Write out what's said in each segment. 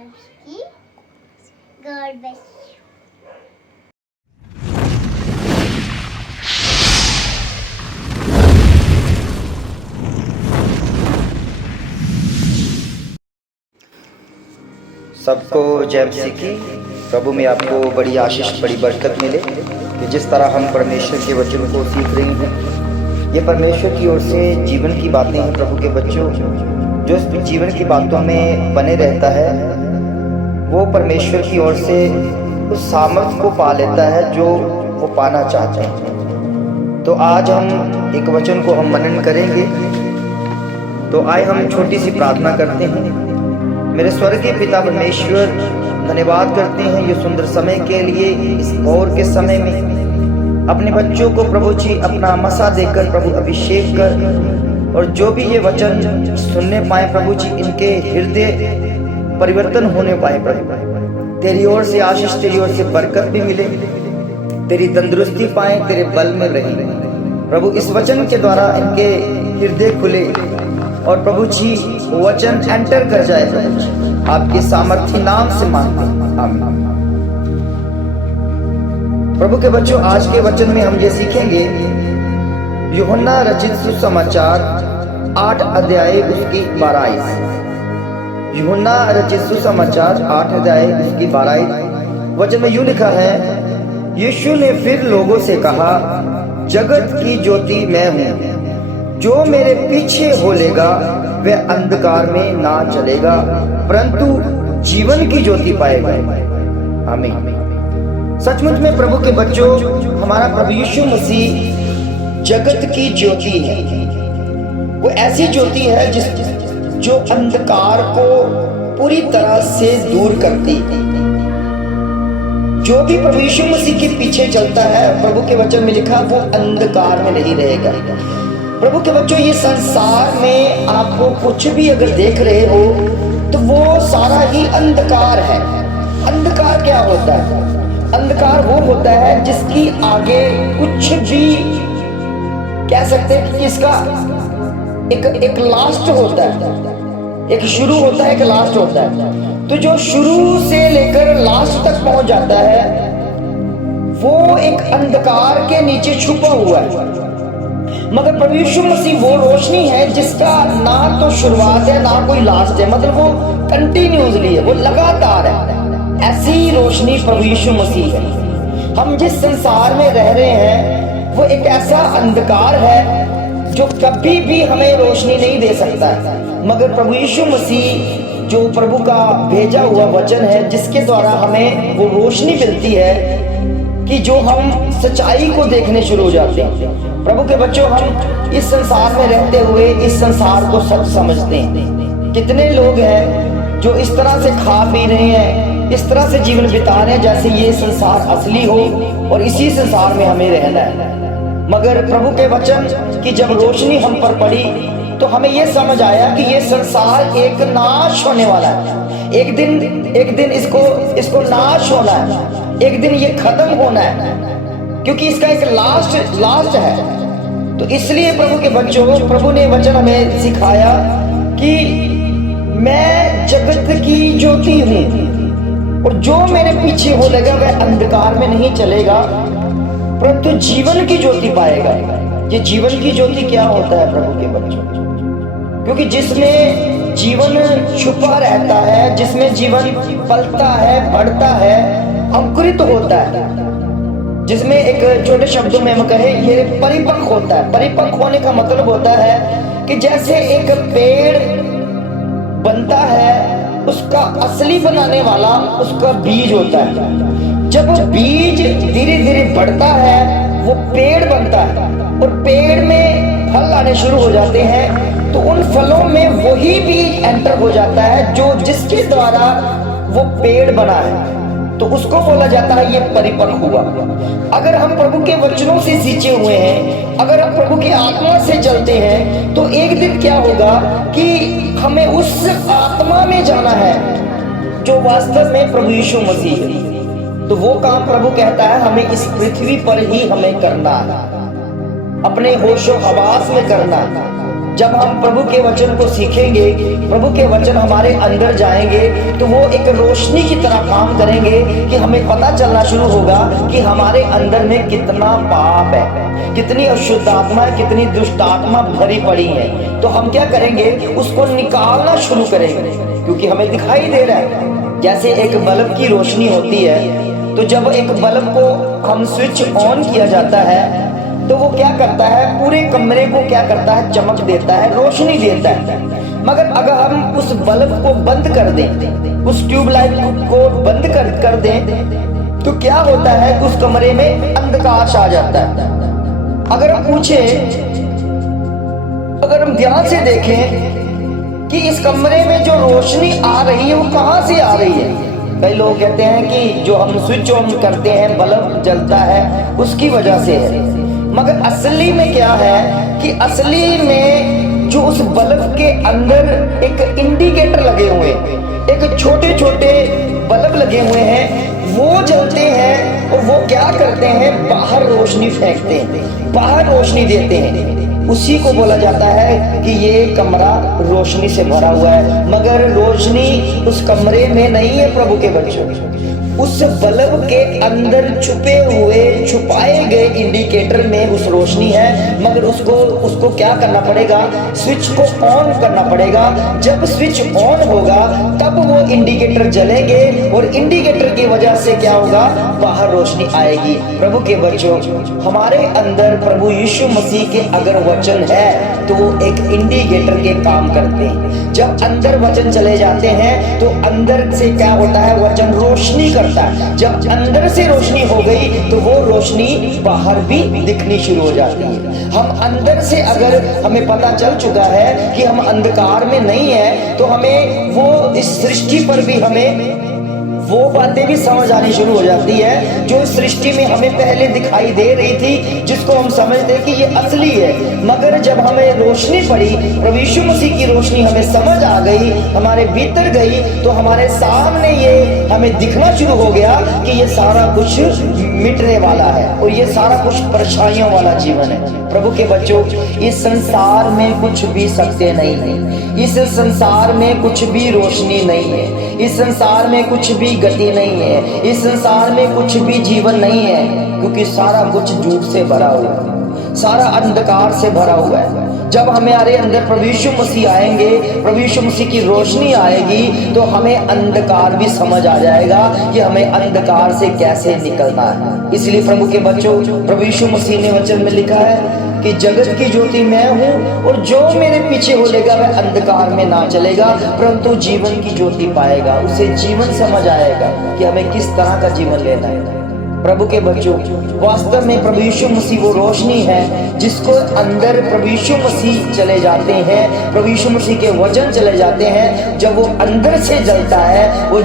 James की God bless you. सबको जय मसीह की। प्रभु में आपको बड़ी आशीष बड़ी बरकत मिले कि जिस तरह हम परमेश्वर के वचन को सीख रहे हैं, ये परमेश्वर की ओर से जीवन की बातें हैं। प्रभु के बच्चों, जो इस जीवन की बातों में बने रहता है वो परमेश्वर की ओर से उस सामर्थ्य को पा लेता है जो वो पाना चाहते हैं। तो आज हम एक वचन को हम मनन करेंगे। तो आए हम छोटी सी प्रार्थना करते हैं। मेरे स्वर्गीय पिता परमेश्वर, धन्यवाद करते हैं ये सुंदर समय के लिए। इस भोर के समय में अपने बच्चों को प्रभु जी अपना मसा देकर प्रभु अभिषेक कर, और जो भी ये वचन सुनने पाए प्रभु जी, इनके हृदय परिवर्तन होने पाए। प्रभु तेरी ओर से आशीष, तेरी ओर से बरकत भी मिले, तेरी तंदुरुस्ती पाए, तेरे बल में रहे प्रभु। इस वचन के द्वारा इनके हृदय खुले और प्रभु जी वचन एंटर कर जाए। आपके सामर्थ्य नाम से मांगते हैं, आमीन। प्रभु के बच्चों, आज के वचन में हम ये सीखेंगे यूहन्ना रचित सुसमाचार 8 अध्याय उसकी 22। यूहन्ना रचित सुसमाचार 8 अध्याय उसकी 22 वचन में यूं लिखा है, यीशु ने फिर लोगों से कहा, जगत की ज्योति मैं हूं। जो मेरे पीछे बोलेगा वह अंधकार में ना चलेगा परंतु जीवन की ज्योति पाएगा। आमीन। सचमुच में प्रभु के बच्चों, हमारा प्रभु यीशु मसीह जगत की ज्योति है। वो ऐसी ज्योति है जो अंधकार को पूरी तरह से दूर करती है। जो भी प्रभु यीशु मसीह के पीछे चलता है, प्रभु के वचन में लिखा, वो अंधकार में नहीं रहेगा। प्रभु के बच्चों, ये संसार में आपको कुछ भी अगर देख रहे हो तो वो सारा ही अंधकार है। अंधकार क्या होता है? अंधकार वो होता है जिसकी आगे कुछ भी कह सकते हैं कि इसका एक लास्ट होता है, एक शुरू होता है, एक लास्ट होता है। तो जो शुरू से लेकर लास्ट तक पहुंच जाता है वो एक अंधकार के नीचे छुपा हुआ है। मगर प्रभु यीशु मसीह वो रोशनी है जिसका ना तो शुरुआत है ना कोई लास्ट है, मतलब वो कंटिन्यूसली है, वो लगातार है। ऐसी रोशनी प्रभु यीशु मसीह है। हम जिस संसार में रह रहे हैं वो एक ऐसा अंधकार है जो कभी भी हमें रोशनी नहीं दे सकता है। मगर प्रभु यीशु मसीह जो प्रभु का भेजा हुआ वचन है, जिसके द्वारा हमें वो रोशनी मिलती है कि जो हम सच्चाई को देखने शुरू हो जाते हैं। प्रभु के बच्चों, हम इस संसार में रहते हुए इस संसार को सच समझते हैं। कितने लोग हैं जो इस तरह से खा पी रहे हैं, इस तरह से जीवन बिता रहे हैं जैसे ये संसार असली हो और इसी संसार में हमें रहना है। मगर प्रभु के वचन की जब रोशनी हम पर पड़ी तो हमें यह समझ आया कि ये संसार एक नाश होने वाला है। एक दिन इसको नाश होना है, एक दिन ये खत्म होना है, क्योंकि इसका एक लास्ट है। तो इसलिए प्रभु के बच्चों, प्रभु ने वचन हमें सिखाया कि मैं जगत की ज्योति हूं और जो मेरे पीछे हो लगा वह अंधकार में नहीं चलेगा परंतु जीवन की ज्योति पाएगा। ये जीवन की ज्योति क्या होता है प्रभु के बच्चों? क्योंकि जिसमें जीवन छुपा रहता है, जिसमें जीवन पलता है, बढ़ता है, अंकुरित होता है, जिसमें एक छोटे शब्दों में हम कहें ये परिपक्व होता है। परिपक्व होने का मतलब होता है कि जैसे एक पेड़ बनता है, उसका असली बनाने वाला उसका बीज होता है। जब वो बीज धीरे धीरे बढ़ता है वो पेड़ बनता है और पेड़ में फल आने शुरू हो जाते हैं, तो उन फलों में वही बीज एंटर हो जाता है जो जिसके द्वारा वो पेड़ बना है, तो उसको बोला जाता है ये परिपक्व हुआ। अगर हम प्रभु के वचनों से सींचे हुए हैं, अगर हम प्रभु की आत्मा से चलते हैं, तो एक दिन क्या होगा कि हमें उस आत्मा में जाना है जो वास्तव में प्रभु यीशु मसीह है। तो वो काम प्रभु कहता है हमें इस पृथ्वी पर ही हमें करना है, अपने होशो हवास में करना। जब हम प्रभु के वचन को सीखेंगे, प्रभु के वचन हमारे अंदर जाएंगे, तो वो एक रोशनी की तरह काम करेंगे कि हमें पता चलना शुरू होगा कि हमारे अंदर में कितना पाप है, कितनी अशुद्ध आत्मा है, कितनी दुष्ट आत्मा भरी पड़ी है। तो हम क्या करेंगे, उसको निकालना शुरू करेंगे, क्योंकि हमें दिखाई दे रहा है। जैसे एक बल्ब की रोशनी होती है, तो जब एक बल्ब को हम स्विच ऑन किया जाता है तो वो क्या करता है, पूरे कमरे को क्या करता है, चमक देता है, रोशनी देता है। मगर अगर हम उस बल्ब को बंद कर दें, उस ट्यूबलाइट को बंद कर दें, तो क्या होता है, उस कमरे में अंधकार छा जाता है। अगर हम पूछें, अगर हम ध्यान से देखें कि इस कमरे में जो रोशनी आ रही है वो कहां से आ रही है। कई लोग कहते हैं कि जो हम स्विच ऑन करते हैं, बल्ब जलता है, उसकी वजह से है। मगर असली में क्या है कि असली में जो उस बल्ब के अंदर एक इंडिकेटर लगे हुए हैं, एक छोटे छोटे बल्ब लगे हुए हैं, वो जलते हैं और वो क्या करते हैं, बाहर रोशनी फेंकते हैं, बाहर रोशनी देते हैं। उसी को बोला जाता है कि ये कमरा रोशनी से भरा हुआ है। मगर रोशनी उस कमरे में नहीं है प्रभु के बच्चों, उस बल्ब के अंदर छुपे हुए, छुपाए गए इंडिकेटर में उस रोशनी है। मगर उसको क्या करना पड़ेगा, स्विच को ऑन करना पड़ेगा। जब स्विच ऑन होगा तब वो इंडिकेटर जलेंगे और इंडिकेटर की वजह से क्या होगा, बाहर रोशनी आएगी। प्रभु के बच्चों, हमारे अंदर प्रभु यीशु मसीह के अगर वचन है तो वो एक इंडिकेटर के काम करते हैं। जब अंदर वचन चले जाते हैं तो अंदर से क्या होता है, वचन रोशनी करता है। जब अंदर से रोशनी हो गई तो वो रोशनी बाहर भी दिखनी शुरू हो जाती है। हम अंदर से, अगर हमें पता चल चुका है कि हम अंधकार में नहीं है, तो हमें वो इस सृष्टि पर भी हमें वो बातें भी समझ आनी शुरू हो जाती है जो इस सृष्टि में हमें पहले दिखाई दे रही थी, जिसको हम समझते कि ये असली है। मगर जब हमें रोशनी पड़ी, प्रभु यीशु मसीह की रोशनी हमें समझ आ गई, हमारे भीतर गई, तो हमारे सामने ये हमें दिखना शुरू हो गया कि ये सारा कुछ मिटने वाला है और ये सारा कुछ परछाइयों वाला जीवन है। प्रभु के बच्चों, इस संसार में कुछ भी सत्य नहीं है, इस संसार में कुछ भी रोशनी नहीं है, इस संसार में कुछ भी गति नहीं है, इस संसार में कुछ भी जीवन नहीं है, क्योंकि सारा कुछ झूठ से भरा हुआ है, सारा अंधकार से भरा हुआ है। जब हमारे अंदर प्रभु यीशु मसीह आएंगे, प्रभु यीशु मसीह की रोशनी आएगी, तो हमें अंधकार भी समझ आ जाएगा कि हमें अंधकार से कैसे निकलना है। इसलिए प्रभु के बच्चों, प्रभु यीशु मसीह ने वचन में लिखा है कि जगत की ज्योति मैं हूँ और जो मेरे पीछे होलेगा वह अंधकार में ना चलेगा परंतु जीवन की ज्योति पाएगा। उसे जीवन समझ आएगा कि हमें किस तरह का जीवन लेना है। प्रभु के बच्चों, वास्तव में प्रभु यीशु मसीह वो रोशनी है जिसको अंदर प्रभु यीशु मसीह चले जाते हैं, प्रभु यीशु मसीह के वचन चले जाते हैं। जब वो अंदर से जलता है, वो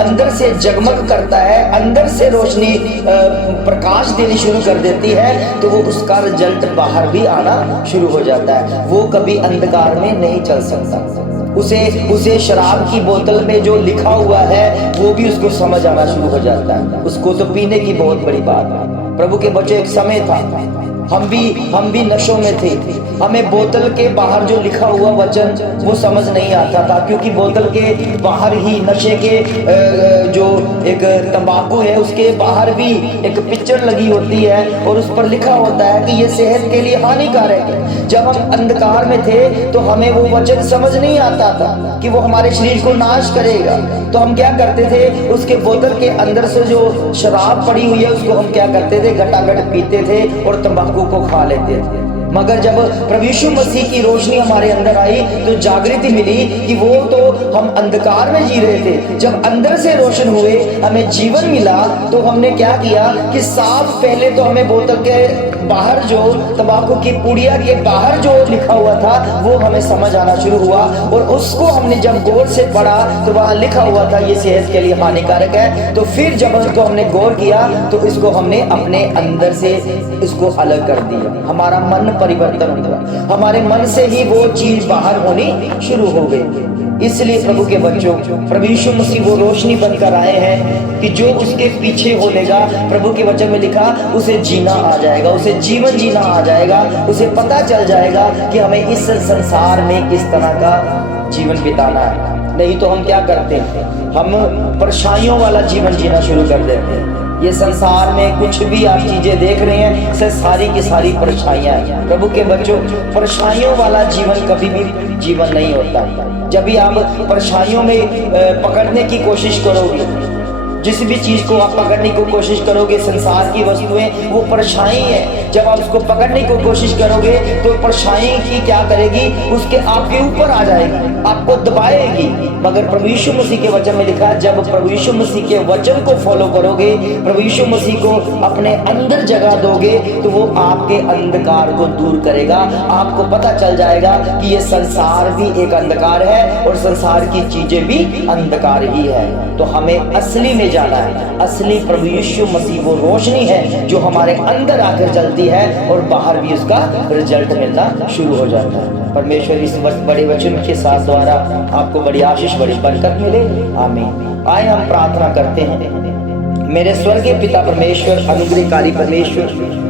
अंदर से जगमग करता है, अंदर से रोशनी प्रकाश देनी शुरू कर देती है, तो वो उसका रिजल्ट बाहर भी आना शुरू हो जाता है। वो कभी अंधकार में नहीं चल सकता। उसे शराब की बोतल में जो लिखा हुआ है वो भी उसको समझ आना शुरू हो जाता है। उसको तो पीने की बहुत बड़ी बात है। प्रभु के बच्चे, एक समय था हम भी नशों में थे। हमें बोतल के बाहर जो लिखा हुआ वचन वो समझ नहीं आता था, क्योंकि बोतल के बाहर ही नशे के जो एक तंबाकू है उसके बाहर भी एक पिक्चर लगी होती है और उस पर लिखा होता है कि ये सेहत के लिए हानिकारक है। जब हम अंधकार में थे तो हमें वो वचन समझ नहीं आता था कि वो हमारे शरीर को नाश करेगा। तो हम क्या करते थे, उसके बोतल के अंदर से जो शराब पड़ी हुई है उसको हम क्या करते थे, घटाघट पीते थे और तंबाकू को खा लेते थे। मगर जब प्रभु यीशु मसीह की रोशनी हमारे अंदर आई तो जागृति मिली कि वो तो हम अंधकार में जी रहे थे। जब अंदर से रोशन हुए, हमें जीवन मिला, तो हमने क्या किया कि साफ पहले तो हमें बोतल के बाहर जो तंबाकू की पुड़िया के बाहर जो लिखा हुआ था वो हमें समझ आना शुरू हुआ और उसको हमने जब गौर से पढ़ा तो वहाँ लिखा हुआ था ये सेहत के लिए हानिकारक है। तो फिर जब उसको हमने गौर किया तो इसको हमने अपने अंदर से इसको अलग कर दिया। हमारा मन परिवर्तन होगा। हमारे मन से ही वो चीज बाहर होनी शुरू हो गई। इसलिए प्रभु के बच्चों, प्रभु यीशु मसीह वो रोशनी बनकर आए हैं कि जो उसके पीछे हो लेगा, प्रभु के वचन में लिखा, उसे जीना आ जाएगा, उसे जीवन जीना आ जाएगा, उसे पता चल जाएगा कि हमें इस संसार में किस तरह का जीवन बिताना है। नहीं तो हम क्या करते हैं, हम परछाइयों वाला जीवन जीना शुरू कर देते हैं। ये संसार में कुछ भी आप चीजें देख रहे हैं, से सारी की सारी परछाइयां हैं। प्रभु के बच्चों, परछाइयों वाला जीवन कभी भी जीवन नहीं होता। जब भी आप परछाइयों में पकड़ने की कोशिश करोगे, जिस भी चीज को आप पकड़ने की कोशिश करोगे, संसार की वस्तुएं वो परछाई है। जब आप उसको पकड़ने की कोशिश करोगे तो परछाई की क्या करेगी, उसके आपके ऊपर आ जाएगी, आपको दबाएगी। मगर प्रभु यीशु मसीह के वचन में लिखा, जब प्रभु यीशु मसीह के वचन को फॉलो करोगे, प्रभु यीशु मसीह को अपने अंदर जगह दोगे, तो वो आपके अंधकार को दूर करेगा। आपको पता चल जाएगा कि ये संसार भी एक अंधकार है और संसार की चीजें भी अंधकार ही है। तो हमें असली में जाना है। असली प्रभु यीशु मसीह वो रोशनी है जो हमारे अंदर आकर जलती है और बाहर भी उसका रिजल्ट मिलना शुरू हो जाता है। परमेश्वर इस बड़े वचन के साथ द्वारा आपको बड़ी आशीष, बड़ी बरकत मिले। आमीन। आए हम प्रार्थना करते हैं। मेरे स्वर्गीय पिता परमेश्वर, अनुग्रहकारी परमेश्वर,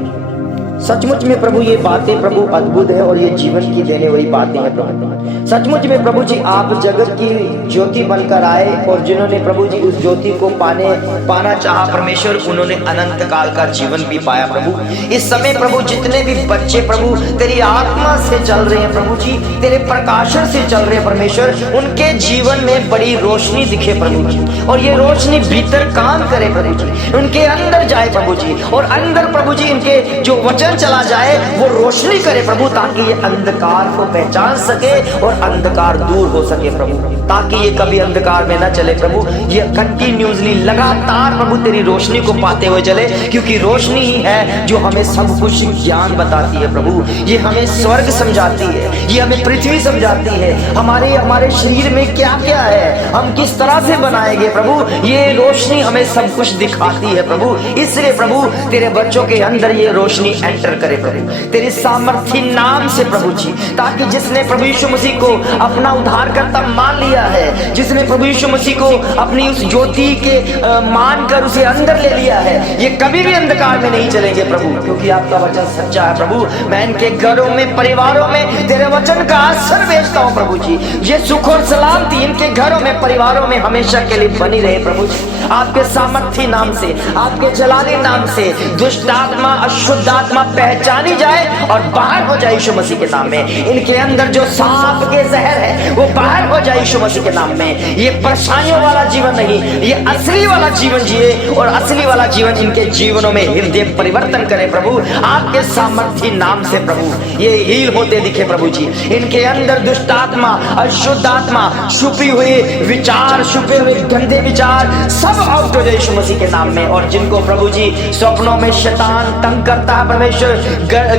सचमुच में प्रभु ये बातें प्रभु अद्भुत है और ये जीवन की देने वाली बातें हैं प्रभु। सचमुच में प्रभु जी आप जगत की ज्योति बनकर आए और जिन्होंने प्रभु जी उस ज्योति को पाना चाहा परमेश्वर, उन्होंने अनंत काल का जीवन भी पाया प्रभु। इस समय प्रभु जितने भी बच्चे प्रभु तेरी आत्मा से चल रहे हैं प्रभु जी, तेरे प्रकाशन से चल रहे हैं परमेश्वर, उनके जीवन में बड़ी रोशनी दिखे प्रभु जी, और ये रोशनी भीतर काम करे प्रभु जी, उनके अंदर जाए प्रभु जी, और अंदर प्रभु जी इनके जो वचन चला जाए वो रोशनी करे प्रभु, ताकि ये अंधकार को पहचान सके और अंधकार दूर हो सके प्रभु, ताकि ये कभी अंधकार में ना चले प्रभु। ये कंटिन्यूसली लगातार प्रभु तेरी रोशनी को पाते हुए चले, क्योंकि रोशनी ही है जो हमें सब कुछ ज्ञान बताती है प्रभु। ये हमें स्वर्ग समझाती है, ये हमें पृथ्वी समझाती है, हमारे शरीर में क्या क्या है, हम किस तरह से बनाएंगे प्रभु। ये रोशनी हमें सब कुछ दिखाती है प्रभु। इसलिए प्रभु तेरे बच्चों के अंदर ये रोशनी एंटर करे प्रभु, तेरे सामर्थी नाम से प्रभु जी, ताकि जिसने प्रभु यीशु मसीह को अपना उद्धारकर्ता मान लिया है, जिसने प्रभु यीशु मसीह को अपनी उस ज्योति के मानकर उसे अंदर ले लिया है, ये कभी भी अंधकार में नहीं चलेंगे प्रभु, क्योंकि आपका वचन सच्चा है प्रभु। मैं इनके घरों में, परिवारों में तेरे वचन का असर भेजता हूँ प्रभु जी। ये सुख और सलामती इनके घरों में, परिवारों में हमेशा के लिए बनी रहे प्रभु जी। आपके सामर्थी नाम से, आपके जलाली नाम से दुष्ट आत्मा, अशुद्ध आत्मा पहचानी जाए और बाहर हो जाए यीशु मसीह के नाम में। इनके अंदर जो सांप के जहर है वो बाहर हो जाए यीशु मसीह के नाम में। ये परेशानियों वाला जीवन नहीं, ये असली वाला जीवन जिए, और असली वाला जीवन इनके जीवनों में हृदय परिवर्तन करे प्रभु, आपके सामर्थी नाम से प्रभु। ये हील होते दिखे प्रभु जी। इनके अंदर दुष्ट आत्मा, अशुद्ध आत्मा, छुपी हुई विचार, छुपे हुए गंदे विचार सब आउट हो जाए यीशु मसीह के नाम में। और जिनको प्रभु जी स्वप्नों में शैतान तंग करता है परमेश्वर,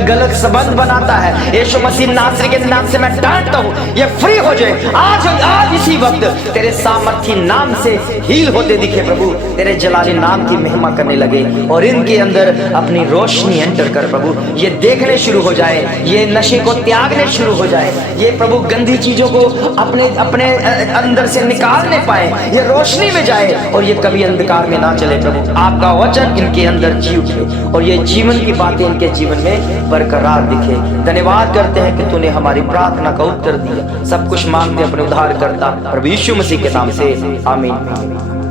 गलत संबंध बनाता है, यीशु मसीह नासरी के नाम से मैं डांटता हूँ, ये फ्री हो जाए आज इसी वक्त तेरे सामर्थी नाम से हील होते दिखे प्रभु। तेरे जलाली नाम की महिमा करने लगे और इनके अंदर अपनी रोशनी एंटर कर प्रभु। ये देखने शुरू हो जाए, ये नशे को त्यागने शुरू हो जाए, ये प्रभु गंदी चीजों को अपने अंदर से निकालने पाए, ये रोशनी में जाए और ये कभी अंधकार में ना चले प्रभु। आपका वचन इनके अंदर जी उठे और ये जीवन की बातें इनके जीवन में बरकरार दिखे। धन्यवाद करते हैं कि तूने हमारी प्रार्थना का उत्तर दिया। सब कुछ मांगते अपने उद्धार करता प्रभु यीशु मसीह के नाम से, आमीन।